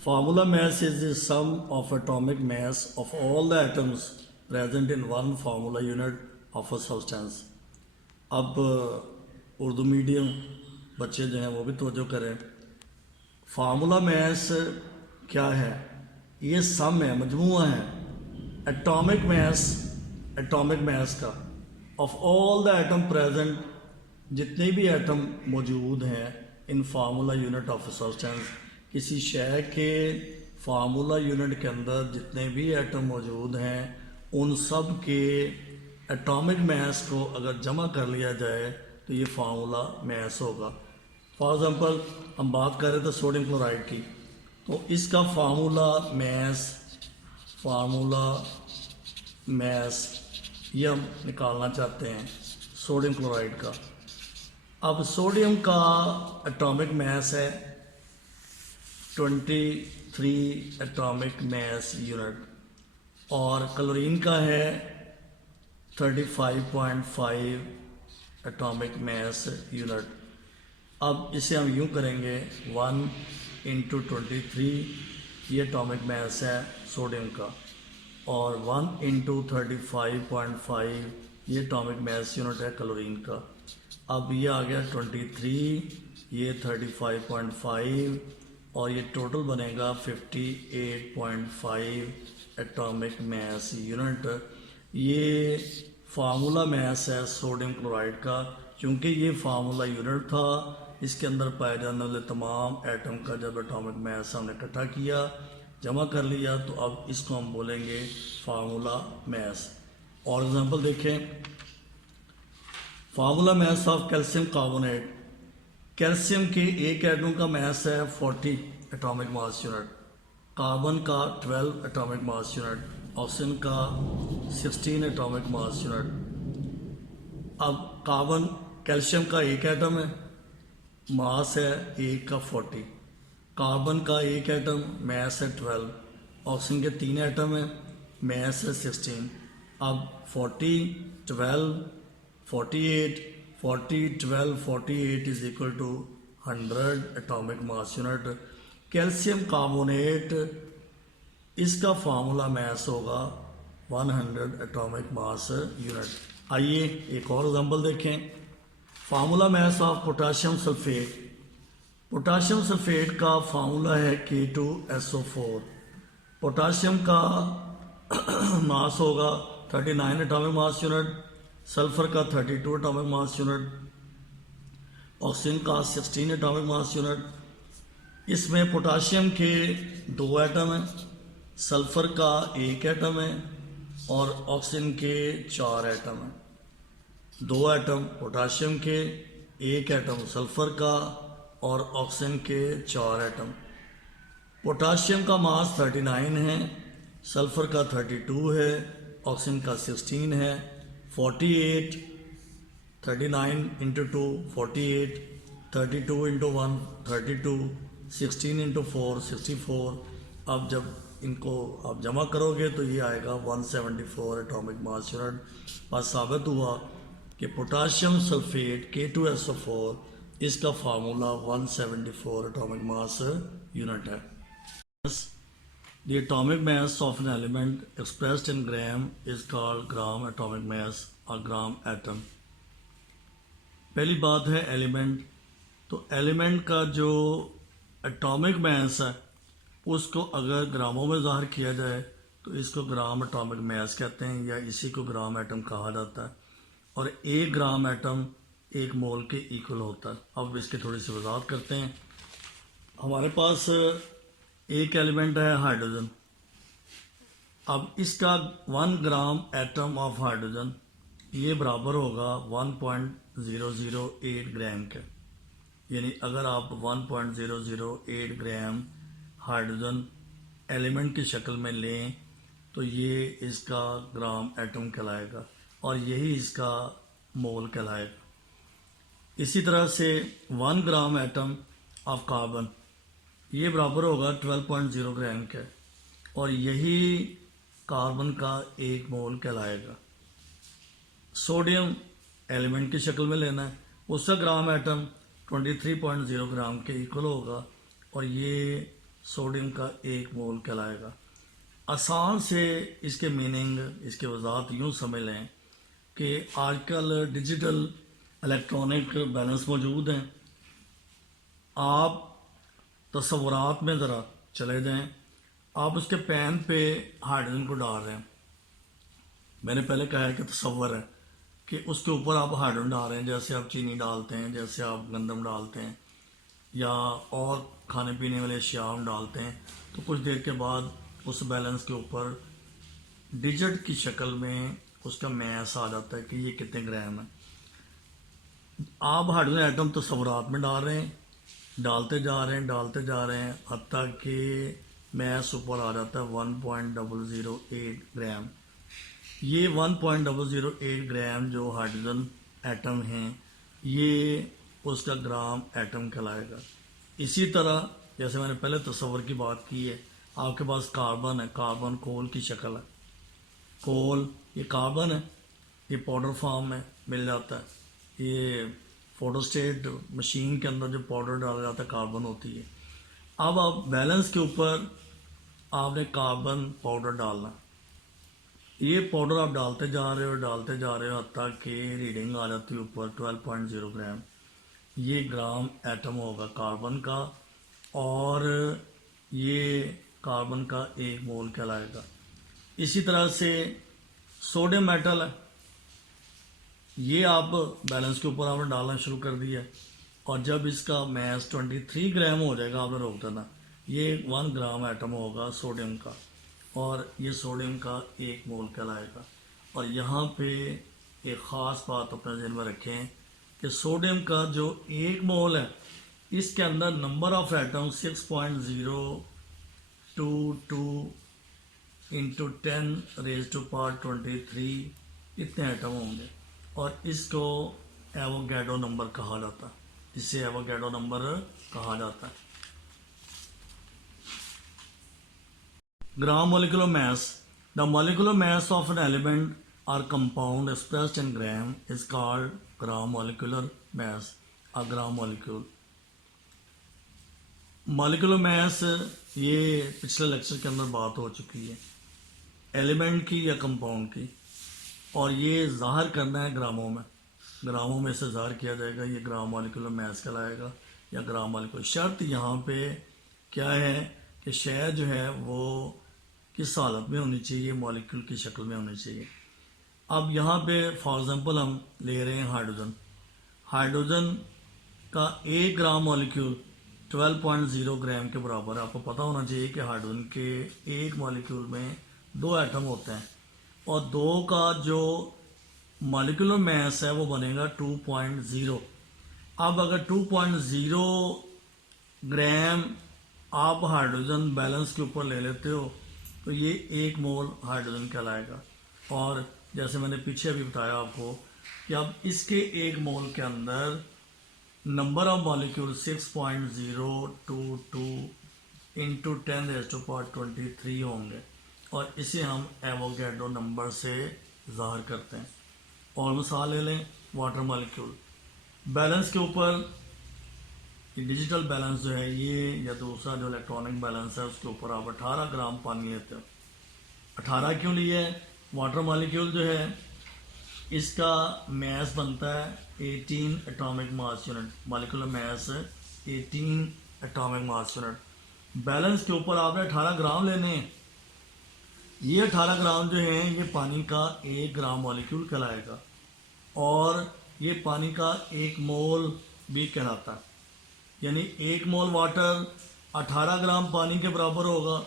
Formula mass is the sum of atomic mass of all the atoms present in one formula unit of a substance. अब Urdu medium बच्चे जो हैं वो भी तवज्जो करें। फार्मूला मैस क्या है? ये सम है, मजमूआ है एटॉमिक मैस का of all the atom present, जितने भी एटम मौजूद हैं इन फार्मूला यूनिट ऑफ सब्सटेंस। किसी शय के फार्मूला यूनिट के अंदर जितने भी एटम मौजूद हैं उन सब के एटॉमिक मैस को अगर जमा कर लिया जाए तो ये फार्मूला मैस होगा। फॉर एग्ज़ाम्पल हम बात कर रहे थे सोडियम क्लोराइड की, तो इसका फार्मूला मैस ये हम निकालना चाहते हैं सोडियम क्लोराइड का। अब सोडियम का एटॉमिक मैस है 23 एटॉमिक मैस यूनिट और क्लोरीन का है 35.5 एटॉमिक मैस यूनिट। अब इसे हम यूँ करेंगे 1 × 23 ये एटॉमिक मैस है सोडियम का और 1 × 35.5 ये एटॉमिक मैस यूनिट है क्लोरीन का। अब ये आ गया 23, ये 35.5 और ये टोटल बनेगा 58.5 एटॉमिक मैस यूनिट। ये फार्मूला मैस है सोडियम क्लोराइड का। क्योंकि ये फार्मूला यूनिट था, इसके अंदर पाए जाने वाले तमाम एटम का जब एटॉमिक मैस हमने इकट्ठा किया, जमा कर लिया, तो अब इसको हम बोलेंगे फार्मूला मैस। और एग्जांपल देखें, formula mass of calcium carbonate. Calcium के एक एटम का मैस है 40 एटॉमिक मास यूनिट, कार्बन का 12 एटॉमिक मास यूनिट, ऑक्सीजन का 16 एटॉमिक मास यूनिट। अब कार्बन कैल्शियम का एक एटम है, मास है एक का 40, कार्बन का एक एटम मैस है 12, ऑक्सीजन के 3 एटम है मैस है 16। अब 40, 12, 48, 40, 12, 48 is equal to 100 atomic mass unit. Calcium carbonate इसका फार्मूला मैस होगा 100 एटॉमिक मास यूनिट। आइए एक और एग्जांपल देखें, formula mass of potassium sulphate. Potassium sulphate का फार्मूला है K2SO4। पोटाशियम का मास होगा 39 एटॉमिक मास यूनिट, सल्फर का 32 एटॉमिक मास यूनिट, ऑक्सीजन का 16 एटॉमिक मास यूनिट। इसमें पोटाशियम के 2 एटम हैं, सल्फर का 1 एटम है और ऑक्सीजन के 4 एटम हैं। 2 एटम पोटाशियम के, 1 एटम सल्फर का और ऑक्सीजन के 4 एटम। पोटाशियम का मास 39 है, सल्फर का 32 है, ऑक्सीजन का 16 है। 48, 39 × 2 48, 32 × 1 32, 16 × 4 64। अब जब इनको आप जमा करोगे तो ये आएगा 174 एटॉमिक मास यूनिट। बस साबित हुआ कि पोटाशियम सल्फेट K2SO4 इसका फार्मूला 174 एटॉमिक मास यूनिट है। The atomic mass of an element expressed in gram is called gram atomic mass or gram atom। पहली बात है एलिमेंट, तो एलिमेंट का जो एटॉमिक मास है उसको अगर ग्रामों में ज़ाहिर किया जाए तो इसको ग्राम एटॉमिक मास कहते हैं या इसी को ग्राम एटम कहा जाता है। और 1 ग्राम एटम 1 मोल के इक्वल होता है। अब इसकी थोड़ी सी वजाहत करते हैं। हमारे पास एक एलिमेंट है हाइड्रोजन। अब इसका 1 ग्राम एटम ऑफ हाइड्रोजन ये बराबर होगा 1.008 ग्राम के। यानी अगर आप 1.008 ग्राम हाइड्रोजन एलिमेंट की शक्ल में लें तो ये इसका ग्राम एटम कहलाएगा और यही इसका मोल कहलाएगा। इसी तरह से 1 ग्राम एटम ऑफ कार्बन ये बराबर होगा 12.0 ग्राम के और यही कार्बन का 1 मोल कहलाएगा। सोडियम एलिमेंट की शक्ल में लेना है, उसका ग्राम एटम 23.0 ग्राम के इक्वल होगा और ये सोडियम का 1 मोल कहलाएगा। आसान से इसके मीनिंग, इसके वजाहत यूँ समझ लें कि आजकल डिजिटल इलेक्ट्रॉनिक बैलेंस मौजूद हैं। आप तस्वुरात में ज़रा चले जाएं, आप उसके पैन पे हाइड्रोजन को डाल रहे हैं। मैंने पहले कहा है कि तस्वर है कि उसके ऊपर आप हाइड्रोजन डाल रहे हैं, जैसे आप चीनी डालते हैं, जैसे आप गंदम डालते हैं या और खाने पीने वाले अशिया हम डालते हैं, तो कुछ देर के बाद उस बैलेंस के ऊपर डिजिट की शक्ल में उसका मैस आ जाता है कि ये कितने ग्राम है। आप हाइड्रोजन एटम तस्वुरात में डाल रहे हैं, डालते जा रहे हैं, डालते जा रहे हैं, हत्ता कि मैस ऊपर आ जाता है 1.008 ग्राम। ये 1.008 ग्राम जो हाइड्रोजन एटम हैं, ये उसका ग्राम एटम कहलाएगा। इसी तरह जैसे मैंने पहले तस्वर की बात की है, आपके पास कार्बन है, कार्बन कोल की शक्ल है, कोल ये कार्बन है, ये पाउडर फॉर्म में मिल जाता है। ये फोटोस्टेट मशीन के अंदर जो पाउडर डाला जाता है कार्बन होती है। अब आप बैलेंस के ऊपर आपने कार्बन पाउडर डालना, ये पाउडर आप डालते जा रहे हो, डालते जा रहे हो, हत्ता कि रीडिंग आ जाती है ऊपर 12.0 ग्राम। ये ग्राम एटम होगा कार्बन का, और ये कार्बन का 1 मोल कहलाएगा। इसी तरह से सोडियम मेटल है, ये आप बैलेंस के ऊपर आपने डालना शुरू कर दिया, और जब इसका मैस 23 ग्राम हो जाएगा आपने रोक देना। ये 1 ग्राम एटम होगा सोडियम का, और ये सोडियम का 1 मोल कहलाएगा। और यहाँ पे एक ख़ास बात अपने ज़हन में रखें कि सोडियम का जो 1 मोल है, इसके अंदर नंबर ऑफ एटम 6.022 इंटू 10⁻23 इतने एटम होंगे, और इसको एवोगैड्रो नंबर कहा जाता है। इसे एवोगैड्रो नंबर कहा जाता है। ग्राम molecular mass. The molecular mass of an element or compound expressed in gram is called gram molecular mass or gram molecule. Molecular mass ये पिछले लेक्चर के अंदर बात हो चुकी है, एलिमेंट की या कंपाउंड की, और ये ज़ाहिर करना है ग्रामों में। ग्रामों में से ज़ाहिर किया जाएगा, ये ग्राम मॉलिक्यूलर मैस कहलाएगा या ग्राम मॉलिक्यूलर। शर्त यहाँ पे क्या है कि शय जो है वो किस हालत में होनी चाहिए, मॉलिक्यूल की शक्ल में होनी चाहिए। अब यहाँ पे फॉर एग्जांपल हम ले रहे हैं हाइड्रोजन। हाइड्रोजन का 1 ग्राम मॉलिक्यूल 12.0 ग्राम के बराबर है। आपको पता होना चाहिए कि हाइड्रोजन के 1 मॉलिक्यूल में 2 एटम होते हैं, और 2 का जो मॉलिक्यूलर मैस है वो बनेगा 2.0। अब अगर 2.0 ग्राम आप हाइड्रोजन बैलेंस के ऊपर ले लेते हो तो ये 1 मोल हाइड्रोजन कहलाएगा। और जैसे मैंने पीछे अभी बताया आपको कि अब इसके 1 मोल के अंदर नंबर ऑफ मॉलिक्यूल 6.022 इंटू 10⁻23 होंगे, और इसे हम एवोगैड्रो नंबर से ज़ाहिर करते हैं। और मिसाल ले लें वाटर मॉलिक्यूल बैलेंस के ऊपर, डिजिटल बैलेंस जो है ये, या दूसरा जो इलेक्ट्रॉनिक बैलेंस है उसके ऊपर आप 18 ग्राम पानी लेते हो। 18 क्यों लिए? वाटर मॉलिक्यूल जो है इसका मैस बनता है 18 atomic mass unit, molecular mass 18 atomic mass unit. Balance के ऊपर आपने 18 ग्राम लेने हैं। ये 18 ग्राम जो है ये पानी का 1 ग्राम मॉलिक्यूल कहलाएगा, और ये पानी का 1 मोल भी कहलाता है। यानी 1 मोल वाटर 18 ग्राम पानी के बराबर होगा,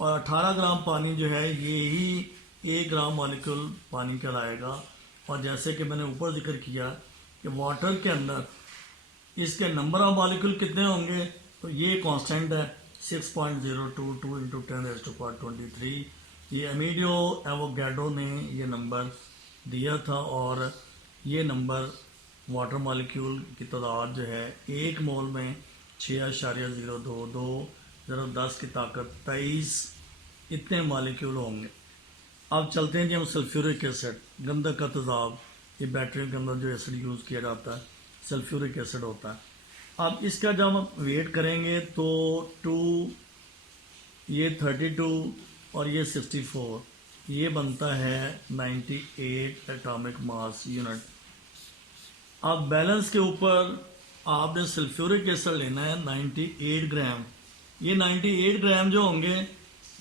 और 18 ग्राम पानी जो है ये ही 1 ग्राम मॉलिक्यूल पानी कहलाएगा। और जैसे कि मैंने ऊपर जिक्र किया कि वाटर के अंदर इसके नंबर ऑफ मॉलिक्यूल कितने होंगे, तो ये कांस्टेंट है 6.022 इंटू 10⁻23। ये अमीडियो एवोगैड्रो ने ये नंबर दिया था, और ये नंबर वाटर मॉलिक्यूल की तादाद जो है 1 मोल में 6.022 ज़रा 10 की ताकत 23 इतने मॉलिक्यूल होंगे। अब चलते हैं जी हम सल्फ्यूरिक एसिड, गंधक का तेज़ाब। ये बैटरियों के अंदर जो एसिड यूज़ किया जाता है सल्फ्यूरिक एसिड होता है। अब इसका जब हम वेट करेंगे तो 2 ये 32 और ये 64, ये बनता है 98 एटॉमिक मास यूनिट। अब बैलेंस के ऊपर आपने सल्फ्यूरिक एसिड लेना है 98 ग्राम। ये 98 ग्राम जो होंगे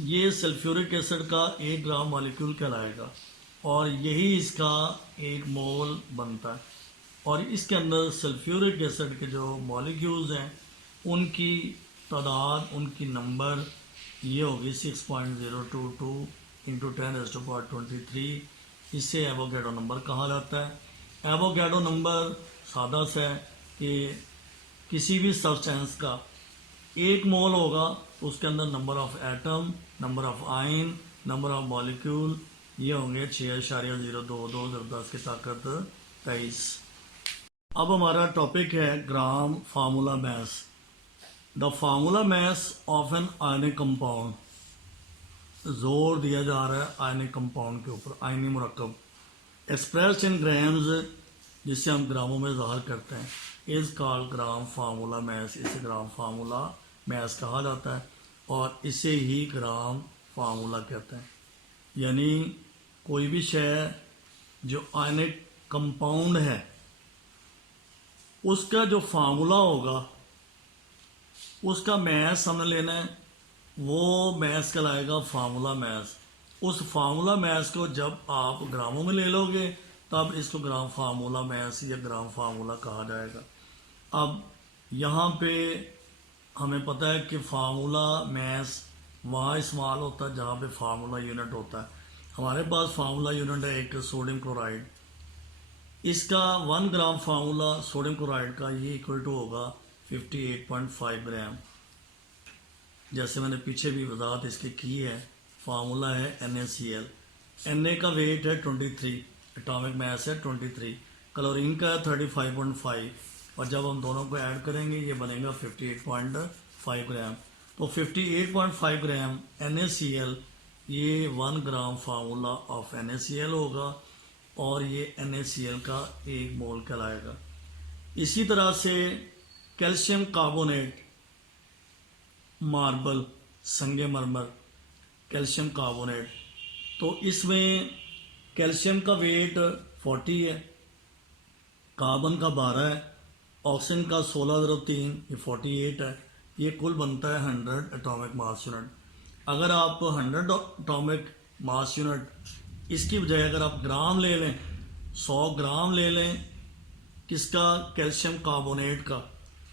ये सल्फ्यूरिक एसिड का 1 ग्राम मॉलिक्यूल कहलाएगा और यही इसका 1 मोल बनता है। और इसके अंदर सल्फ्यूरिक एसिड के जो मॉलिक्यूल्स हैं उनकी तादाद, उनकी नंबर ये होगी 6.022 इंटू 10⁻23। इससे एवोगैड्रो नंबर कहा जाता है। एवोगैड्रो नंबर सादा सा है कि किसी भी सब्सटेंस का 1 मोल होगा तो उसके अंदर number of atom, number of ion, number of molecule ये होंगे 6.022 10 की ताकत 23। अब हमारा टॉपिक है gram formula mass. The formula mass of an ionic compound, जोर दिया जा रहा है आयनिक कंपाउंड के ऊपर, आयनी मुरक्कब, एक्सप्रेस्ड इन ग्राम्स, जिसे हम ग्रामों में ज़ाहिर करते हैं, is called gram formula mass. इसे ग्राम फार्मूला मैस कहा जाता है और इसे ही ग्राम फार्मूला कहते हैं। यानी कोई भी शय जो आयनिक कंपाउंड है उसका जो फार्मूला होगा उसका मैस हमने लेना है, वो मैस कहलाएगा फार्मूला मैस। उस फार्मूला मैस को जब आप ग्रामों में ले लोगे तब इसको ग्राम फार्मूला मैस या ग्राम फार्मूला कहा जाएगा। अब यहाँ पे हमें पता है कि फार्मूला मैस वहाँ इस्तेमाल होता है जहाँ पे फार्मूला यूनिट होता है। हमारे पास फार्मूला यूनिट है एक सोडियम क्लोराइड, इसका 1 ग्राम फार्मूला सोडियम क्लोराइड का ये इक्वल टू होगा 58.5 ग्राम। जैसे मैंने पीछे भी वजाहत इसकी की है, फार्मूला है NaCl। Na का वेट है 23, एटॉमिक मास है 23, क्लोरीन का है 35.5 और जब हम दोनों को ऐड करेंगे ये बनेगा 58.5 ग्राम। तो 58.5 ग्राम NaCl ये 1 ग्राम फार्मूला ऑफ NaCl होगा और ये NaCl का 1 मोल कहलाएगा। इसी तरह से कैल्शियम कार्बोनेट, मार्बल, संगमरमर, कैल्शियम कार्बोनेट, तो इसमें कैल्शियम का वेट 40 है, कार्बन का 12 है, ऑक्सीजन का 16.3, ये 48 है, ये कुल बनता है 100 एटॉमिक मास यूनिट। अगर आप 100 एटॉमिक मास यूनिट इसकी बजाय अगर आप ग्राम ले लें, 100 ग्राम ले लें किसका, कैल्शियम कार्बोनेट का,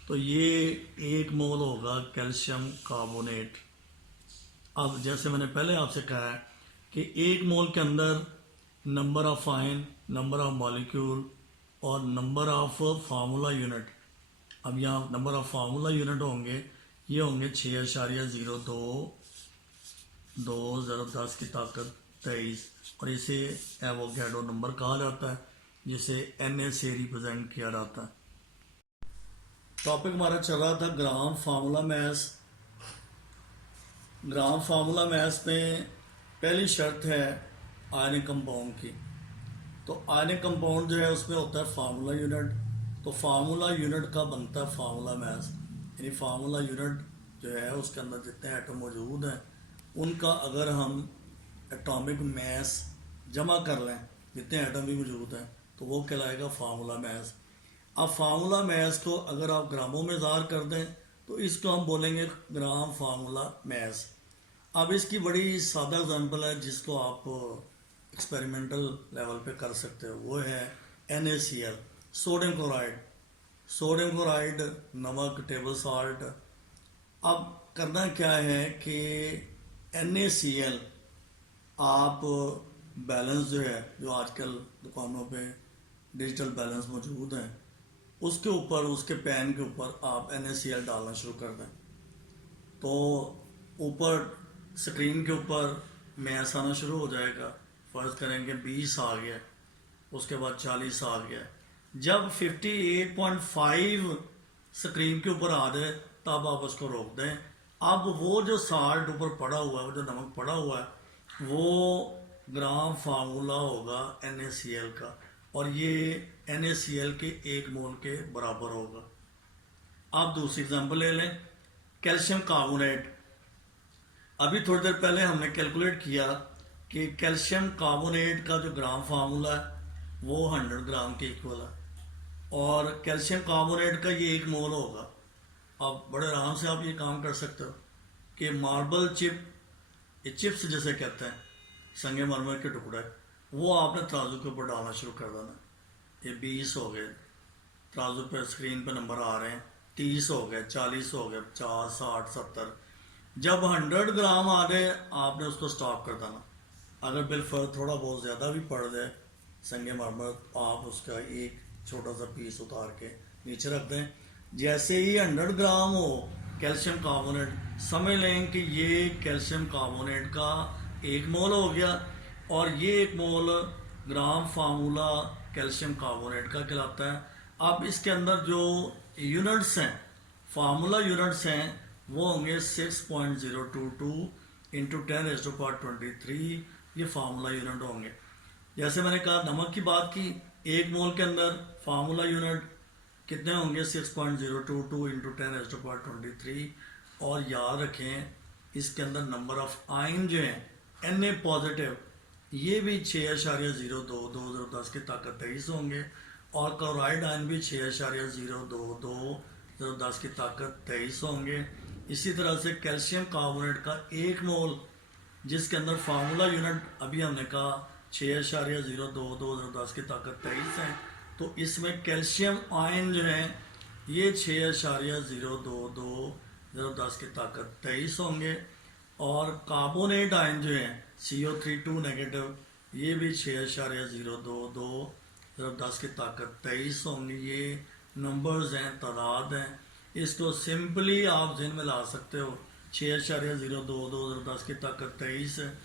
तो ये 1 मोल होगा कैल्शियम कार्बोनेट। अब जैसे मैंने पहले आपसे कहा है कि 1 मोल के अंदर number of ion, number of molecule और नंबर ऑफ फार्मूला यूनिट, अब यहाँ नंबर ऑफ फार्मूला यूनिट होंगे ये होंगे 6.022 10 की ताकत 23 और इसे एवोगैड्रो नंबर कहा जाता है जिसे Na से रिप्रेजेंट किया जाता है। टॉपिक हमारा चल रहा था ग्राम फार्मूला मैस। ग्राम फार्मूला मैस में पहली शर्त है आयनिक कंपाउंड की। तो आयनिक कंपाउंड जो है उसमें होता है फार्मूला यूनिट, तो फार्मूला यूनिट का बनता है फार्मूला मैस। यानी फार्मूला यूनिट जो है उसके अंदर जितने एटम मौजूद हैं उनका अगर हम एटॉमिक मैस जमा कर लें, जितने एटम भी मौजूद हैं, तो वो कहलाएगा फार्मूला मैस। अब फार्मूला मैस को अगर आप ग्रामों में ज़ाहिर कर दें तो इसको हम बोलेंगे ग्राम फार्मूला मैस। अब इसकी बड़ी सादा एग्जांपल है जिसको आप एक्सपेरिमेंटल लेवल पे कर सकते हो, वो है NaCl, sodium chloride. Sodium chloride नमक, टेबल साल्ट। अब करना क्या है कि NaCl आप बैलेंस जो है, जो आजकल दुकानों पे डिजिटल बैलेंस मौजूद हैं, उसके ऊपर, उसके पैन के ऊपर आप NaCl डालना शुरू कर दें तो ऊपर स्क्रीन के ऊपर मैस आना शुरू हो जाएगा। फ़र्ज़ करेंगे 20 आ गया, उसके बाद 40 आ गया। जब 58.5 स्क्रीन के ऊपर आ जाए तब आप उसको रोक दें। अब वो जो साल्ट ऊपर पड़ा हुआ है, वो जो नमक पड़ा हुआ है, वो ग्राम फार्मूला होगा NaCl का और ये NaCl के 1 मोल के बराबर होगा। आप दूसरी एग्जांपल ले लें, कैल्शियम कार्बोनेट। अभी थोड़ी देर पहले हमने कैलकुलेट किया कि कैल्शियम कार्बोनेट का जो ग्राम फार्मूला है वो 100 ग्राम के इक्वल है और कैल्शियम कार्बोनेट का ये 1 मोल होगा। अब बड़े आराम से आप ये काम कर सकते हो कि मार्बल चिप, ये चिप्स जैसे कहते हैं, संगमरमर के टुकड़े, वो आपने तराजू के ऊपर डालना शुरू कर देना। ये 20 हो गए, तराजू पे स्क्रीन पे नंबर आ रहे हैं, 30 हो गए, 40 हो गए, 50, 60, 70। जब 100 ग्राम आ जाए आपने उसको स्टॉप कर देना। अगर बिलफर थोड़ा बहुत ज़्यादा भी पड़ जाए संगमरमर, तो आप उसका एक छोटा सा पीस उतार के नीचे रख दें। जैसे ही 100 ग्राम हो कैल्शियम कार्बोनेट, समझ लें कि ये कैल्शियम कार्बोनेट का 1 मोल हो गया और ये 1 मोल ग्राम फार्मूला कैल्शियम कार्बोनेट का कहलाता है। अब इसके अंदर जो यूनिट्स हैं, फार्मूला यूनिट्स हैं, वो होंगे 6.022 इंटू 10⁻23, ये फार्मूला यूनिट होंगे। जैसे मैंने कहा नमक की बात की, 1 मोल के अंदर फार्मूला यूनिट कितने होंगे, 6.022 इंटू 10⁻23। और याद रखें इसके अंदर नंबर ऑफ आयन जो हैं Na पॉजिटिव, ये भी 6.022 10 की ताकत 23 होंगे और क्लोराइड आयन भी 6.022 10 की ताकत 23 होंगे। इसी तरह से कैल्शियम कार्बोनेट का 1 मोल जिसके अंदर फार्मूला यूनिट अभी हमने कहा 6.022 10 की ताकत 23 है, तो इसमें कैल्शियम आयन जो है ये 6.022 10 की ताकत 23 होंगे और कार्बोनेट आयन जो है CO3 नेगेटिव, ये भी 6.022 10 की ताकत 23 होंगे। ये नंबर्स हैं, तादाद हैं। इसको सिंपली आप जिन में ला सकते हो, 6.022 10 की ताकत 23 है।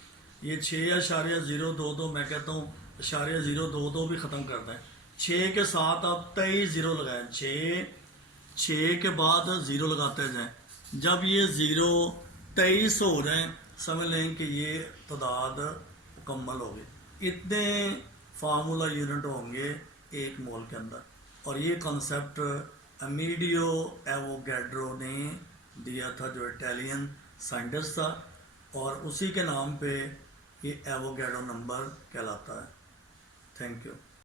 ये 6.022 मैं कहता हूँ 0.022 भी ख़त्म कर दें, 6 के साथ आप 23 ज़ीरो लगाएं, 6 के बाद ज़ीरो लगाते जाएं। जब ये ज़ीरो 23 हो जाए समझ लें कि ये तादाद मुकम्मल हो गई। इतने फार्मूला यूनिट होंगे 1 मोल के अंदर। और ये कॉन्सेप्ट अमीडियो एवोगैड्रो ने दिया था, जो इटालियन साइंटिस्ट था, और उसी के नाम पे ये एवोगैड्रो नंबर कहलाता है। Thank you.